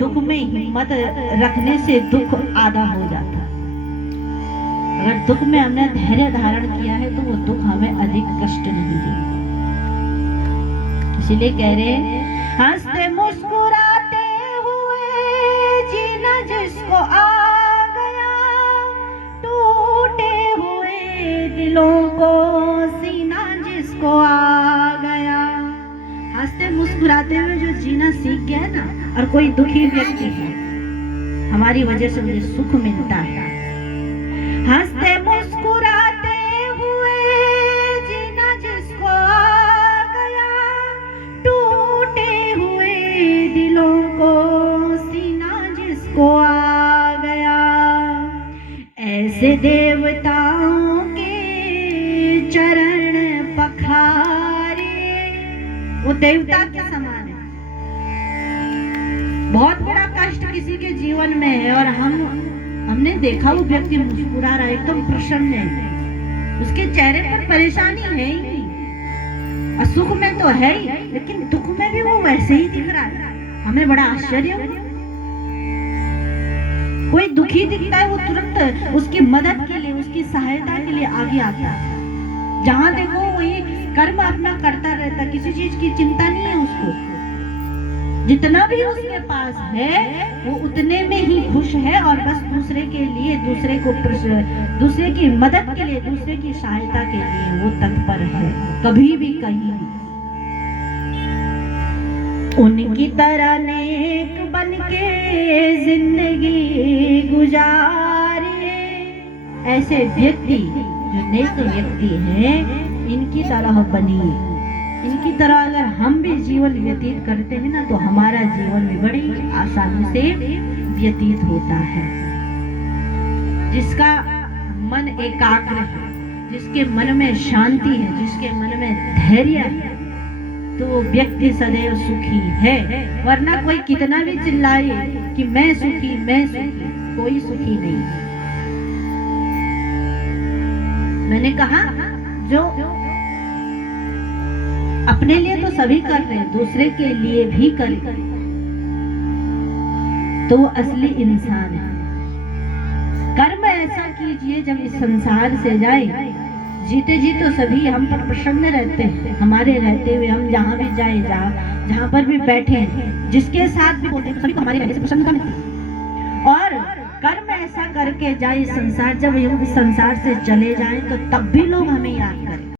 दुख में हिम्मत रखने से दुख आधा हो जाता है। अगर दुख में हमने धैर्य धारण किया है तो वो दुख हमें अधिक कष्ट नहीं देगा। इसलिए कह रहे हैं, हंसते मुस्कुराते हुए जीना जिसको आ गया, टूटे हुए दिलों को सीना जिसको आ गया। हंसते मुस्कुराते हुए जो जीना सीख गया ना, और कोई दुखी व्यक्ति है, हमारी वजह से मुझे सुख मिलता है। हंसते मुस्कुराते हुए जीना जिसको आ गया, टूटे हुए दिलों को सीना जिसको आ गया। ऐसे देवताओं के चरण पखारे, वो देवता के समान है। बहुत बड़ा कष्ट किसी के जीवन में है और हमने देखा वो व्यक्ति मुस्कुरा रहा है, एकदम प्रसन्न है, उसके चेहरे पर परेशानी है ही नहीं, और सुख में तो है ही, लेकिन दुख में भी वो वैसे ही दिख रहा है। हमें बड़ा आश्चर्य हो। कोई दुखी दिखता है वो तुरंत उसकी मदद के लिए, उसकी सहायता के लिए आगे आता है। जहां देखो वही कर्म अपना करता रहता, किसी चीज की चिंता नहीं है उसको। जितना भी उसके पास है वो उतने में ही खुश है, और बस दूसरे के लिए, दूसरे की मदद के लिए, दूसरे की सहायता के लिए वो तत्पर है, कभी भी कहीं भी। उनकी तरह नेक बन के जिंदगी गुजारे। ऐसे व्यक्ति जो नेक व्यक्ति हैं, इनकी तरह बनिए। इनकी तरह अगर हम भी जीवन व्यतीत करते हैं ना, तो हमारा जीवन भी बड़ी आसानी से व्यतीत होता है। जिसका मन एकाग्र है, जिसके मन में शांति है, जिसके मन में धैर्य है, तो वो व्यक्ति सदैव सुखी है। वरना कोई कितना भी चिल्लाए कि मैं सुखी, मैं सुखी, कोई सुखी नहीं। मैंने कहा जो अपने लिए तो सभी कर रहे हैं, दूसरे के लिए भी करें तो वो असली इंसान है। कर्म ऐसा कीजिए जब इस संसार से जाए, जीते जी तो सभी हम पर प्रसन्न रहते हैं। हमारे रहते हुए हम जहाँ भी जाए, जहाँ पर भी बैठे, जिसके साथ भी होते हैं, सभी को हमारे रहने से प्रसन्नता मिलती है। और कर्म ऐसा करके जाए संसार, जब हम इस संसार से चले जाएं तो तब भी लोग हमें याद करें।